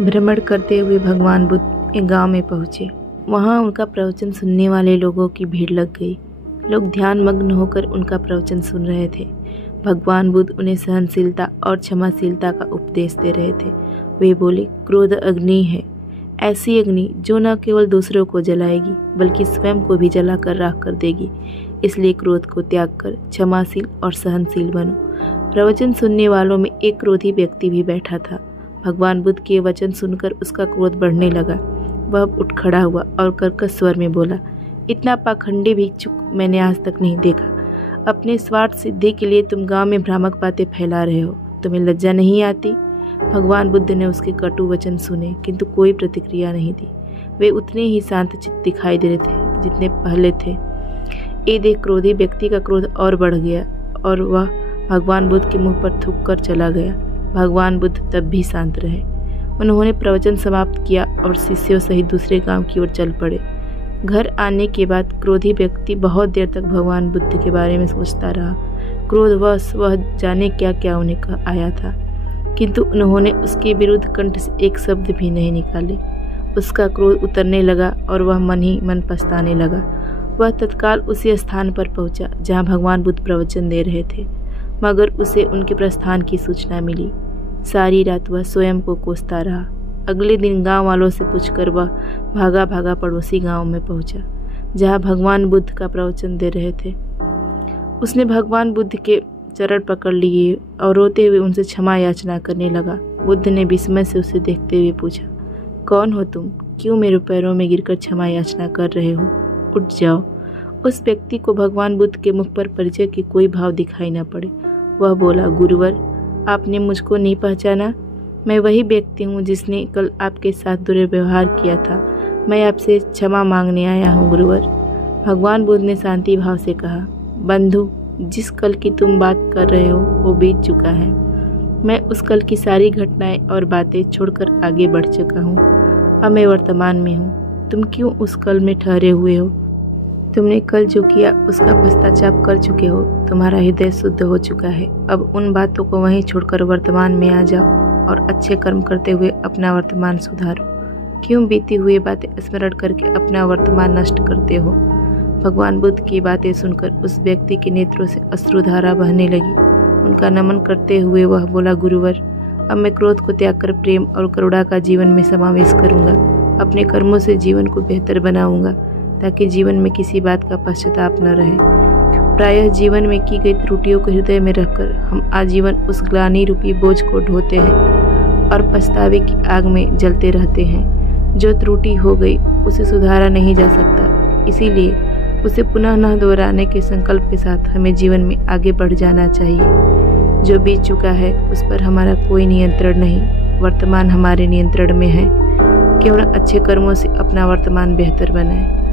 भ्रमण करते हुए भगवान बुद्ध एक गांव में पहुँचे। वहां उनका प्रवचन सुनने वाले लोगों की भीड़ लग गई। लोग ध्यान मग्न होकर उनका प्रवचन सुन रहे थे। भगवान बुद्ध उन्हें सहनशीलता और क्षमाशीलता का उपदेश दे रहे थे। वे बोले, क्रोध अग्नि है, ऐसी अग्नि जो न केवल दूसरों को जलाएगी बल्कि स्वयं को भी जलाकर राख कर देगी। इसलिए क्रोध को त्याग कर क्षमाशील और सहनशील बनो। प्रवचन सुनने वालों में एक क्रोधी व्यक्ति भी बैठा था। भगवान बुद्ध के वचन सुनकर उसका क्रोध बढ़ने लगा। वह उठ खड़ा हुआ और कर्कश स्वर में बोला, इतना पाखंडी भिक्षुक मैंने आज तक नहीं देखा। अपने स्वार्थ सिद्धि के लिए तुम गांव में भ्रामक बातें फैला रहे हो। तुम्हें लज्जा नहीं आती? भगवान बुद्ध ने उसके कटु वचन सुने किंतु कोई प्रतिक्रिया नहीं दी। वे उतने ही शांत चित्त दिखाई दे रहे थे जितने पहले थे। ये देख क्रोधी व्यक्ति का क्रोध और बढ़ गया और वह भगवान बुद्ध के मुंह पर थूक कर चला गया। भगवान बुद्ध तब भी शांत रहे। उन्होंने प्रवचन समाप्त किया और शिष्यों सहित दूसरे गांव की ओर चल पड़े। घर आने के बाद क्रोधी व्यक्ति बहुत देर तक भगवान बुद्ध के बारे में सोचता रहा। क्रोधवश वह जाने क्या क्या उन्हें आया था, किंतु उन्होंने उसके विरुद्ध कंठ से एक शब्द भी नहीं निकाले। उसका क्रोध उतरने लगा और वह मन ही मन पछताने लगा। वह तत्काल उसी स्थान पर पहुंचा जहां भगवान बुद्ध प्रवचन दे रहे थे, मगर उसे उनके प्रस्थान की सूचना मिली। सारी रात वह स्वयं को कोसता रहा। अगले दिन गांव वालों से पूछकर वह भागा भागा पड़ोसी गांव में पहुंचा जहां भगवान बुद्ध का प्रवचन दे रहे थे। उसने भगवान बुद्ध के चरण पकड़ लिए और रोते हुए उनसे क्षमा याचना करने लगा। बुद्ध ने विस्मय से उसे देखते हुए पूछा, कौन हो तुम? क्यों मेरे पैरों में गिरकर क्षमा याचना कर रहे हो? उठ जाओ। उस व्यक्ति को भगवान बुद्ध के मुख पर परिचय के कोई भाव दिखाई न पड़े। वह बोला, गुरुवर, आपने मुझको नहीं पहचाना? मैं वही व्यक्ति हूँ जिसने कल आपके साथ दुर्व्यवहार किया था। मैं आपसे क्षमा मांगने आया हूँ गुरुवर। भगवान बुद्ध ने शांति भाव से कहा, बंधु, जिस कल की तुम बात कर रहे हो वो बीत चुका है। मैं उस कल की सारी घटनाएं और बातें छोड़कर आगे बढ़ चुका हूँ। अब मैं वर्तमान में हूँ। तुम क्यों उस कल में ठहरे हुए हो? तुमने कल जो किया उसका पश्चाताप कर चुके हो। तुम्हारा हृदय शुद्ध हो चुका है। अब उन बातों को वहीं छोड़कर वर्तमान में आ जाओ और अच्छे कर्म करते हुए अपना वर्तमान सुधारो। क्यों बीती हुई बातें स्मरण करके अपना वर्तमान नष्ट करते हो? भगवान बुद्ध की बातें सुनकर उस व्यक्ति के नेत्रों से अश्रुधारा बहने लगी। उनका नमन करते हुए वह बोला, गुरुवर, अब मैं क्रोध को त्याग कर प्रेम और करुणा का जीवन में समावेश करूंगा। अपने कर्मों से जीवन को बेहतर बनाऊंगा ताकि जीवन में किसी बात का पश्चाताप न रहे। प्रायः जीवन में की गई त्रुटियों को हृदय में रखकर हम आजीवन उस ग्लानि रूपी बोझ को ढोते हैं और पछतावे की आग में जलते रहते हैं। जो त्रुटि हो गई उसे सुधारा नहीं जा सकता, इसीलिए उसे पुनः न दोहराने के संकल्प के साथ हमें जीवन में आगे बढ़ जाना चाहिए। जो बीत चुका है उस पर हमारा कोई नियंत्रण नहीं, वर्तमान हमारे नियंत्रण में है। क्यों न अच्छे कर्मों से अपना वर्तमान बेहतर बनाएं।